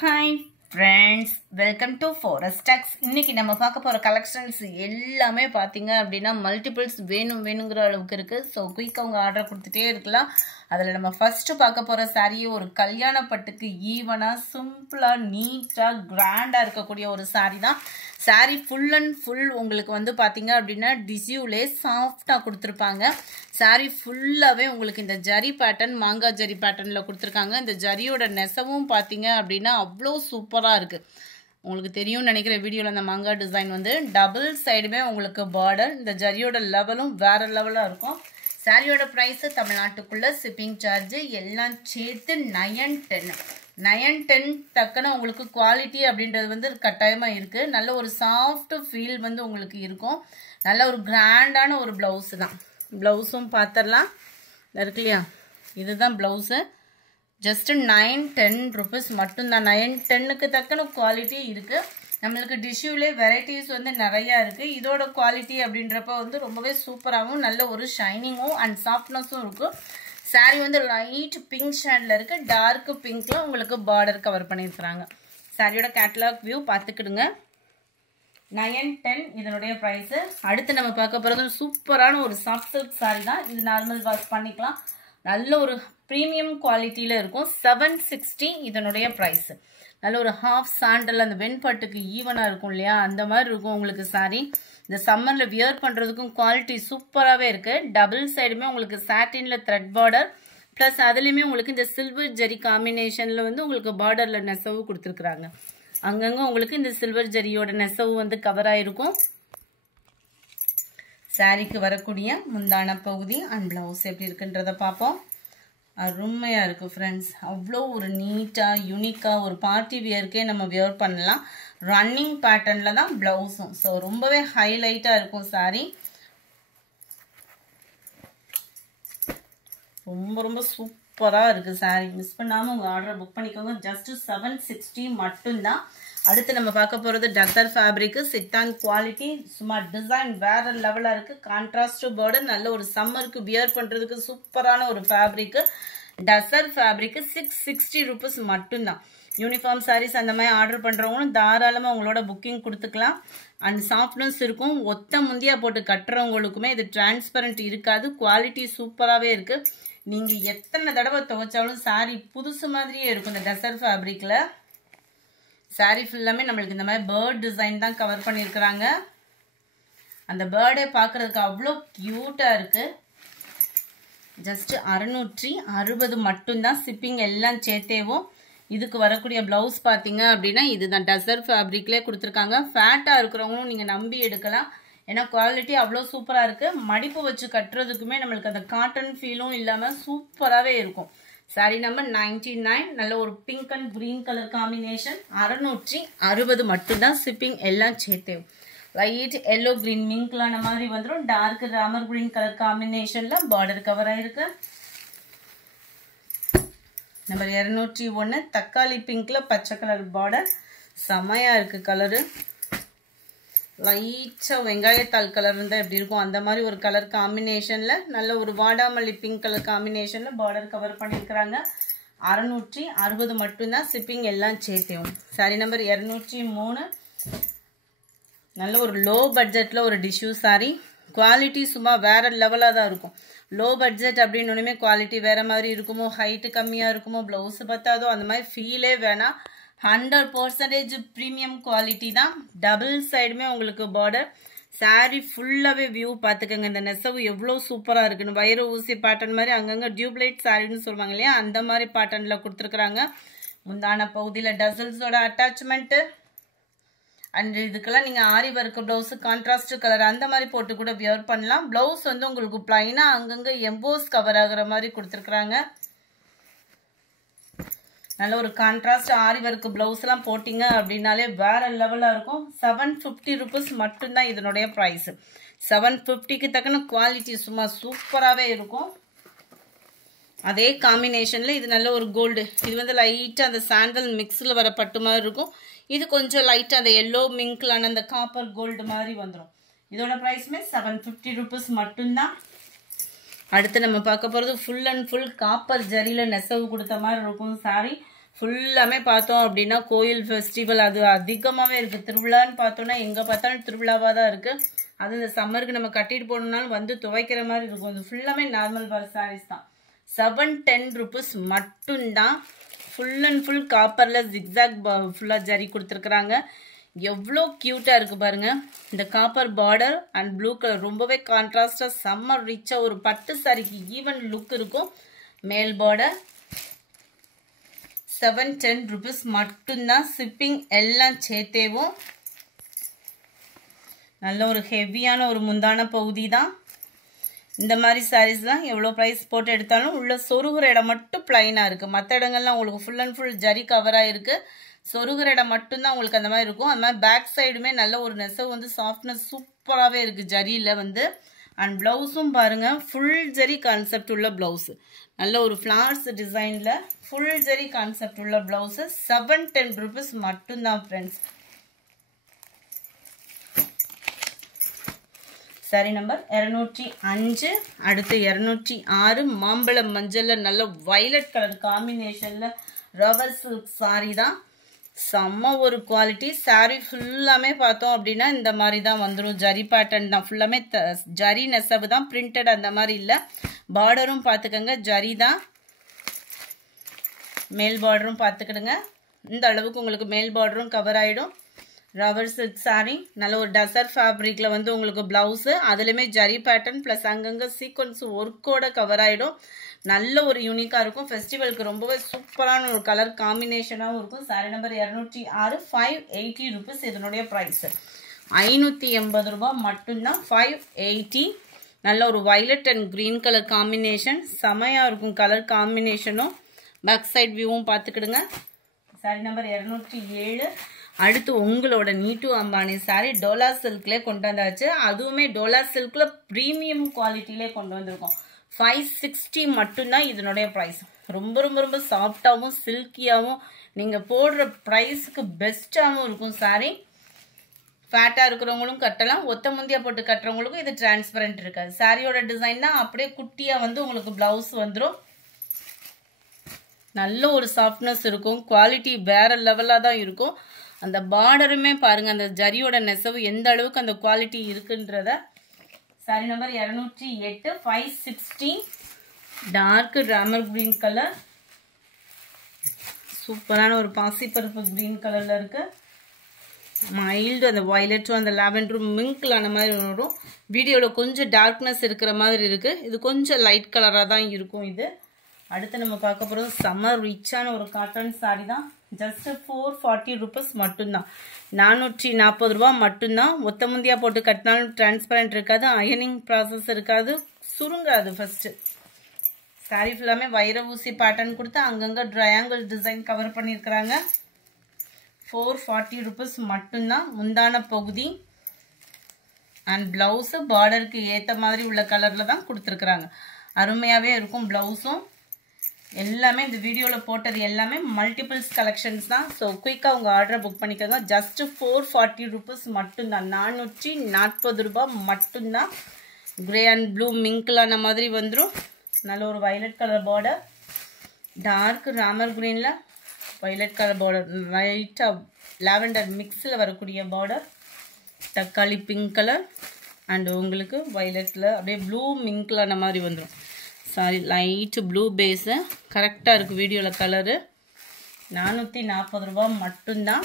Hi friends, welcome to Forestex. இன்னைக்கு நம்ம பார்க்க போற கலெக்ஷன்ஸ் எல்லாமே பாத்தீங்க அப்படினா மல்டிபிள்ஸ் வேணும்ங்கற அளவுக்கு இருக்கு. சோ குயிக்கா உங்க ஆர்டர் கொடுத்துட்டே இருக்கலாம். அதுல நம்ம ஃபர்ஸ்ட் பார்க்க போற saree ஒரு கல்யாண பட்டுக்கு ஈவனா சிம்பிளா நீட்டா கிராண்டா இருக்க கூடிய ஒரு saree தான். saree full and full உங்களுக்கு வந்து பாத்தீங்க அப்படினா டிசியூலே சாஃப்ட்டா கொடுத்திருப்பாங்க. saree ஃபுல்லாவே உங்களுக்கு இந்த ஜரி பேட்டர்ன் மாங்கா ஜரி பேட்டர்ன்ல கொடுத்திருக்காங்க. இந்த ஜரியோட நெசவும் பாத்தீங்க அப்படினா அவ்ளோ சூப்பரா இருக்கு. உங்களுக்கு தெரியும் நினைக்கிற வீடியோல அந்த மாங்கா டிசைன் வந்து டபுள் சைடுமே உங்களுக்கு பார்டர், இந்த ஜரியோட லெவலும் வேற லெவலா இருக்கும். சாரியோட பிரைஸ் தமிழ்நாட்டுக்குள்ள ஷிப்பிங் சார்ஜ் எல்லாம் சேர்த்து 910 தக்கன உங்களுக்கு குவாலிட்டி அப்படின்றது வந்து கட்டாயமா இருக்கு. நல்ல ஒரு சாஃப்ட் ஃபீல் வந்து உங்களுக்கு இருக்கும். நல்ல ஒரு கிராண்டான ஒரு பிளவுஸ் தான். பிளவுஸும் பார்த்தரலாம் இருக்கு இல்லையா, இதுதான் பிளவுஸ். ஜஸ்ட் 910 rupees மட்டும் தான். 910க்கு தக்கன குவாலிட்டி இருக்கு. நம்மளுக்கு டிஷ்யூலே வெரைட்டிஸ் வந்து நிறைய இருக்கு. இதோட குவாலிட்டி அப்படின்றப்ப வந்து ரொம்பவே சூப்பராகவும் நல்ல ஒரு ஷைனிங்கும் அண்ட் சாஃப்ட்னஸும் இருக்கும். சாரி வந்து லைட் பிங்க் ஷேட்ல இருக்கு. டார்க் பிங்க்ல உங்களுக்கு பார்டர் கவர் பண்ணியிருக்கிறாங்க. சாரியோட கேட்டலாக் வியூ பார்த்துக்கிடுங்க. 910 இதனுடைய பிரைஸ். அடுத்து நம்ம பார்க்க போறது சூப்பரான ஒரு சாஃப்ட் சில்க் சாரி தான். இது நார்மல் வாஷ் பண்ணிக்கலாம். நல்ல ஒரு பிரீமியம் குவாலிட்டியில இருக்கும். 760 இதனுடைய பிரைஸ். நல்ல ஒரு ஹாஃப் சாண்டல் அந்த வெண்பட்டுக்கு ஈவனா இருக்கும் இல்லையா, அந்த மாதிரி இருக்கும் உங்களுக்கு சாரி. இந்த சம்மர்ல வியர் பண்றதுக்கும் குவாலிட்டி சூப்பராகவே இருக்கு. டபுள் சைடுமே உங்களுக்கு சாட்டின்ல த்ரெட் பார்டர் பிளஸ் அதுலயுமே உங்களுக்கு இந்த சில்வர் ஜரி காம்பினேஷன்ல வந்து உங்களுக்கு பார்டர்ல நெசவு கொடுத்துருக்காங்க. அங்கங்க உங்களுக்கு இந்த சில்வர் ஜரியோட நெசவு வந்து கவர் ஆயிருக்கும். சாரிக்கு வரக்கூடிய முந்தான பகுதி அண்ட் பிளவுஸ் எப்படி இருக்குன்றத பார்ப்போம். அருமையா இருக்கு ஃப்ரெண்ட்ஸ். அவ்வளோ ஒரு நீட்டா யூனிக்கா ஒரு பார்ட்டி வியர்க்கே நம்ம வியர் பண்ணலாம். ரன்னிங் பேட்டர்ன்ல தான் பிளவுஸும். ஸோ ரொம்பவே ஹைலைட்டா இருக்கும் சாரி. ரொம்ப ரொம்ப சூப்பரா இருக்கு சாரி. மிஸ் பண்ணாம உங்க ஆர்டர் புக் பண்ணிக்கோங்க. ஜஸ்ட் 760 மட்டும்தான். அடுத்து நம்ம பார்க்க போறது டசர் ஃபேப்ரிக் சித்தான் குவாலிட்டி. சும்மா டிசைன் வேற லெவலா இருக்கு. கான்ட்ராஸ்ட் பார்டர், நல்ல ஒரு சம்மருக்கு வியர் பண்றதுக்கு சூப்பரான ஒரு ஃபேப்ரிக். டசர் ஃபேப்ரிக் 660 rupees மட்டும்தான். யூனிஃபார்ம் சாரீஸ் அந்த மாதிரி ஆர்டர் பண்றவங்களும் தாராளமா உங்களோட புக்கிங் கொடுத்துக்கலாம். அண்ட் சாஃப்ட்னஸ் இருக்கும். ஒத்த முந்தியா போட்டு கட்டுறவங்களுக்குமே இது டிரான்ஸ்பரண்ட் இருக்காது. குவாலிட்டி சூப்பராகவே இருக்கு. நீங்க எத்தனை தடவை துவைச்சாலும் சாரி புதுசு மாதிரியே இருக்கும். இந்த டசர் ஃபேப்ரிக்ல சாரி ஃபுல்லாமே நம்மளுக்கு இந்த மாதிரி பேர்ட் டிசைன் தான் கவர் பண்ணியிருக்கிறாங்க. அந்த பேர்டே பார்க்கறதுக்கு அவ்வளோ கியூட்டா இருக்கு. ஜஸ்ட் 660 மட்டும்தான். ஷிப்பிங் எல்லாம் சேர்த்தேவும். இதுக்கு வரக்கூடிய பிளவுஸ் பார்த்தீங்க அப்படின்னா இதுதான் டசர் ஃபேப்ரிக்லேயே கொடுத்துருக்காங்க. ஃபேட்டாக இருக்கிறவங்களும் நீங்கள் நம்பி எடுக்கலாம். ஏன்னா குவாலிட்டி அவ்வளோ சூப்பராக இருக்கு. மடிப்பு வச்சு கட்டுறதுக்குமே நம்மளுக்கு அந்த காட்டன் ஃபீலும் இல்லாமல் சூப்பராகவே இருக்கும். சாரி நம்பர் 99. நல்ல ஒரு pink and green colour combination. 660 மட்டும்தான். ஷிப்பிங் எல்லாம் சேர்த்தேவும். லைட் எல்லோ கிரீன் மிங்க்லான மாதிரி வந்துடும். டார்க் ராமர் கிரீன் கலர் காம்பினேஷன்ல பார்டர் கவர் ஆயிருக்கு. நம்பர் 201 தக்காளி பிங்க்ல பச்சை கலர் பார்டர். செமையா இருக்கு கலரு. லைட்டா வெங்காயத்தாள் கலர் இருந்தா எப்படி இருக்கும் அந்த மாதிரி ஒரு கலர் காம்பினேஷன்ல நல்ல ஒரு வாடாமல்லி பிங்க் கலர் காம்பினேஷன்ல பார்டர் கவர் பண்ணிருக்காங்க. 660 மட்டும்தான். ஷிப்பிங் எல்லாம் சேர்த்தேவும். Sorry number 203. நல்ல ஒரு லோ பட்ஜெட்ல ஒரு டிஷ்யூ சாரி. குவாலிட்டி சும்மா வேற லெவலா தான் இருக்கும். லோ பட்ஜெட் அப்படின்னு ஒண்ணுமே குவாலிட்டி வேற மாதிரி இருக்குமோ, ஹைட் கம்மியா இருக்குமோ, பிளவுஸ் பத்தாதோ, அந்த மாதிரி ஃபீலே வேணாம். 100% பிரீமியம் குவாலிட்டி தான். டபுள் சைடுமே உங்களுக்கு பார்டர். சாரி ஃபுல்லாவே வியூ பார்த்துக்கோங்க. இந்த நெசவு எவ்வளோ சூப்பரா இருக்குன்னு. வைர ஊசி பேட்டர்ன் மாதிரி அங்கங்க டியூப்லைட் சாரின்னு சொல்லுவாங்க இல்லையா, அந்த மாதிரி பேட்டர்ன்ல கொடுத்துருக்காங்க. முந்தான பகுதியில டசல்ஸோட அட்டாச்மெண்ட். அண்ட் இதுக்கெல்லாம் நீங்க ஆரி ஒர்க் பிளவுஸ் கான்ட்ராஸ்ட் கலர் அந்த மாதிரி போட்டு கூட வியர் பண்ணலாம். பிளவுஸ் வந்து உங்களுக்கு பிளைனா அங்கங்க எம்போஸ் கவர் ஆகுற மாதிரி கொடுத்துருக்காங்க. நல்ல ஒரு கான்ட்ராஸ்ட் ஆரி ஒர்க் பிளவுஸ் எல்லாம் போட்டீங்க அப்படின்னாலே வேற லெவலா இருக்கும். 750 rupees மட்டும்தான் இதனுடைய பிரைஸ். 750க்கு தக்கன குவாலிட்டி சும்மா சூப்பராகவே இருக்கும். அதே காம்பினேஷன்ல இது நல்ல ஒரு கோல்டு. இது வந்து லைட்டா அந்த சாண்டல் மிக்ஸ்ல வர பட்டு மாதிரி இருக்கும். இது கொஞ்சம் லைட்டா அந்த எல்லோ மிங்க்லான அந்த காப்பர் கோல்டு மாதிரி வந்துடும். இதோட பிரைஸ்மே 750 rupees மட்டும்தான். அடுத்து நம்ம பார்க்க போறது ஃபுல் அண்ட் ஃபுல் காப்பர் ஜரியில நெசவு கொடுத்த மாதிரி இருக்கும் சாரி. ஃபுல்லாமே பார்த்தோம் அப்படின்னா கோயில் ஃபெஸ்டிவல் அது அதிகமாகவே இருக்குது. திருவிழான்னு பார்த்தோன்னா எங்கே பார்த்தாலும் திருவிழாவாக தான் இருக்குது. அது இந்த சம்மருக்கு நம்ம கட்டிட்டு போகணுன்னாலும் வந்து துவைக்கிற மாதிரி இருக்கும். இது ஃபுல்லாமே நார்மல் வேர் சாரீஸ் தான். 710 rupees மட்டும்தான். ஃபுல் அண்ட் ஃபுல் காப்பரில் ஜிக்ஸாக் ஃபுல்லாக ஜரி கொடுத்துருக்குறாங்க. எவ்வளோ க்யூட்டாக இருக்குது பாருங்கள். இந்த copper border and blue colour ரொம்பவே கான்ட்ராஸ்டாக செம்ம ரிச்சாக ஒரு பட்டு சாரிக்கு ஈவன் லுக் இருக்கும். மேல் பார்டர் 710 rupees மட்டும்தான். ஷிப்பிங் எல்லாம் சேர்த்தேவும். நல்ல ஒரு ஹெவியான ஒரு முந்தான பகுதி தான். இந்த மாதிரி சாரீஸ்லாம் எவ்வளோ ப்ரைஸ் போட்டு எடுத்தாலும் உள்ள சொருகிற இடம் மட்டும் பிளைனாக இருக்குது. மற்ற இடங்கள்லாம் உங்களுக்கு ஃபுல் அண்ட் ஃபுல் ஜரி கவராக இருக்குது. சொருகிற இடம் மட்டும்தான் உங்களுக்கு அந்த மாதிரி இருக்கும். அது மாதிரி பேக் சைடுமே நல்ல ஒரு நெசவு வந்து சாஃப்ட்னஸ் சூப்பராகவே இருக்குது ஜரியில் வந்து. அண்ட் ப்ளவுஸும் பாருங்கள் ஃபுல் ஜரி கான்செப்ட் உள்ள ப்ளவுஸு. நல்ல ஒரு ஃப்ளார்ஸ் டிசைனில் ஃபுல் ஜரி கான்செப்ட் உள்ள ப்ளவுஸு 710 rupees மட்டும்தான் ஃப்ரெண்ட்ஸ். Sorry number 205. அடுத்து 206 மாம்பழம் மஞ்சளில் நல்ல வயலட் கலர் காம்பினேஷனில் ரவர் சில்க் சாரி தான். செம்ம ஒரு குவாலிட்டி. சாரி ஃபுல்லாமே பார்த்தோம் அப்படின்னா இந்த மாதிரி தான் வந்துடும். ஜரி பேட்டர்ன் தான் ஃபுல்லாமே ஜரி நெசவு தான், பிரிண்டட் அந்த மாதிரி இல்லை. பார்டரும் பார்த்துக்கோங்க ஜரி தான். மேல் பார்டரும் பார்த்துக்கிடுங்க. இந்த அளவுக்கு உங்களுக்கு மேல் பார்டரும் கவர் ஆகிடும். ரவர் சில்க் சாரி நல்ல ஒரு டசர் ஃபேப்ரிக்கில் வந்து உங்களுக்கு ப்ளவுஸு, அதுலேயுமே ஜரி பேட்டர்ன் ப்ளஸ் அங்கங்கே சீக்வன்ஸ் ஒர்க்கோட கவர் ஆகிடும். நல்ல ஒரு யூனிக்காக இருக்கும். ஃபெஸ்டிவலுக்கு ரொம்பவே சூப்பரான ஒரு கலர் காம்பினேஷனாகவும் இருக்கும். சாரி நம்பர் 206 580 rupees இதனுடைய ப்ரைஸு. 580 ரூபாய் மட்டும்தான். 580. நல்ல ஒரு violet and green colour combination செமையாக இருக்கும். கலர் காம்பினேஷனும் பேக் சைட் வியூவும் பார்த்துக்கிடுங்க. Sorry number 207. அடுத்து உங்களோட நீட்டு அம்பானி சாரி டோலா சில்க்லேயே கொண்டு வந்தாச்சு. அதுவுமே டோலா சில்கில் ப்ரீமியம் குவாலிட்டியிலே கொண்டு வந்திருக்கோம். 560 மட்டும்தான் இதனுடைய ப்ரைஸ். ரொம்ப ரொம்ப ரொம்ப சாஃப்டாகவும் சில்கியாகவும் நீங்கள் போடுற ப்ரைஸுக்கு பெஸ்ட்டாகவும் இருக்கும் சாரி. ஃபேட்டாக இருக்கிறவங்களும் கட்டலாம், ஒத்த முந்தியா போட்டு கட்டுறவங்களுக்கும் இது டிரான்ஸ்பரண்ட் இருக்காது. சாரியோட டிசைன் தான் அப்படியே குட்டியாக வந்து உங்களுக்கு ப்ளவுஸ் வந்துடும். நல்ல ஒரு சாஃப்ட்னஸ் இருக்கும். குவாலிட்டி வேற லெவலாக தான் இருக்கும். அந்த பார்டருமே பாருங்கள், அந்த ஜரியோட நெசவு எந்த அளவுக்கு அந்த குவாலிட்டி இருக்குன்றத. Sari number 208 560. Dark Ramar green colour, சூப்பரான ஒரு பாசிப்பருப்பு கிரீன் கலரில் இருக்குது. மைல்டு அந்த வயலட்டும் அந்த லாவெண்டரும் மிங்க்லான மாதிரி வரும். வீடியோவில் கொஞ்சம் டார்க்னஸ் இருக்கிற மாதிரி இருக்குது. இது கொஞ்சம் லைட் கலராக தான் இருக்கும் இது. அடுத்து நம்ம பார்க்க போகிறது செம்ம ரிச்சான ஒரு காட்டன் சாரி தான். ஜஸ்ட் 440 rupees மட்டும்தான். 440 ரூபா மட்டும்தான். ஒத்த முந்தியா போட்டு கட்டினாலும் டிரான்ஸ்பரண்ட் இருக்காது, அயனிங் ப்ராசஸ் இருக்காது, சுருங்காது. ஃபர்ஸ்ட் சாரி ஃபுல்லாமே வைர ஊசி பேட்டர்ன் கொடுத்து அங்கங்கே ட்ரையாங்கிள் டிசைன் கவர் பண்ணியிருக்கிறாங்க. 440 rupees மட்டும்தான். முந்தான பகுதி அண்ட் ப்ளவுஸு பார்டருக்கு ஏற்ற மாதிரி உள்ள கலரில் தான் கொடுத்துருக்குறாங்க. அருமையாகவே இருக்கும் ப்ளவுஸும். எல்லாமே இந்த வீடியோவில் போட்டது எல்லாமே மல்டிபிள்ஸ் கலெக்ஷன்ஸ் தான். ஸோ குயிக்காக உங்கள் ஆர்டரை புக் பண்ணிக்கோங்க. ஜஸ்ட் 440 rupees மட்டும்தான். 440 ரூபாய் மட்டும்தான். கிரே அண்ட் ப்ளூ மிங்க்லான மாதிரி வந்துடும். நல்ல ஒரு violet colour border, dark Ramar கிரீனில் வயலட் கலர் பார்டர், லைட்டாக லாவெண்டர் மிக்ஸில் வரக்கூடிய பார்டர், தக்காளி பிங்க் கலர் அண்ட் உங்களுக்கு வயலட்டில் அப்படியே ப்ளூ மிங்க்லான மாதிரி வந்துடும். சாரி லைட்டு ப்ளூ பேஸு கரெக்டாக இருக்குது வீடியோவில் கலரு. 440 ரூபா மட்டும்தான்.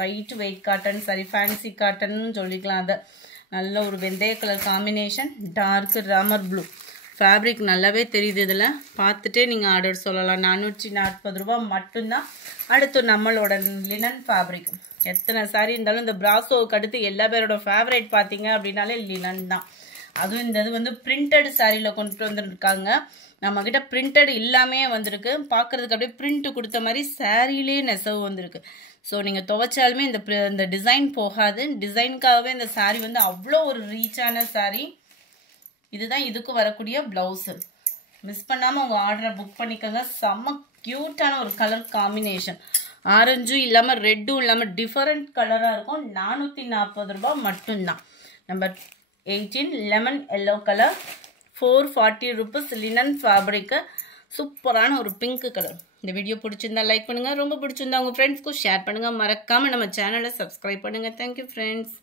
Light weight cotton sari, fancy காட்டன்னு சொல்லிக்கலாம். அதை நல்ல ஒரு வெந்தய colour combination, dark Ramar blue fabric நல்லாவே தெரியுது. இதில் பார்த்துட்டே நீங்கள் ஆர்டர் சொல்லலாம். 440 ரூபா மட்டும்தான். அடுத்து நம்மளோட லினன் ஃபேப்ரிக். எத்தனை சாரி இருந்தாலும் இந்த பிராசோவுக்கு அடுத்து எல்லா பேரோட ஃபேவரேட் பார்த்தீங்க அப்படின்னாலே லினன் தான். அதுவும் இந்த இது வந்து பிரிண்டட் சாரியில் கொண்டுட்டு வந்துருக்காங்க. நம்மக்கிட்ட பிரிண்டட் இல்லாமே வந்திருக்கு. பார்க்குறதுக்கு அப்படியே பிரிண்ட் கொடுத்த மாதிரி சாரியிலே நெசவு வந்திருக்கு. ஸோ நீங்கள் துவைச்சாலுமே இந்த டிசைன் போகாது. டிசைனுக்காகவே இந்த சாரி வந்து அவ்வளோ ஒரு ரீச்சான சாரி. இதுதான் இதுக்கு வரக்கூடிய ப்ளவுஸு. மிஸ் பண்ணாமல் உங்கள் ஆர்டரை புக் பண்ணிக்கோங்க. செம்ம க்யூட்டான ஒரு கலர் காம்பினேஷன். ஆரஞ்சும் இல்லாமல் ரெட்டும் இல்லாமல் டிஃபரெண்ட் கலராக இருக்கும். 440 ரூபா மட்டும்தான். Number 18 lemon yellow colour, 440 rupees linen fabric. சூப்பரான ஒரு பிங்க் கலர். இந்த வீடியோ பிடிச்சிருந்தா லைக் பண்ணுங்கள், ரொம்ப பிடிச்சிருந்தா உங்கள் ஃப்ரெண்ட்ஸ்க்கும் ஷேர் பண்ணுங்கள், மறக்காமல் நம்ம சேனலை சப்ஸ்கிரைப் பண்ணுங்கள். Thank you friends.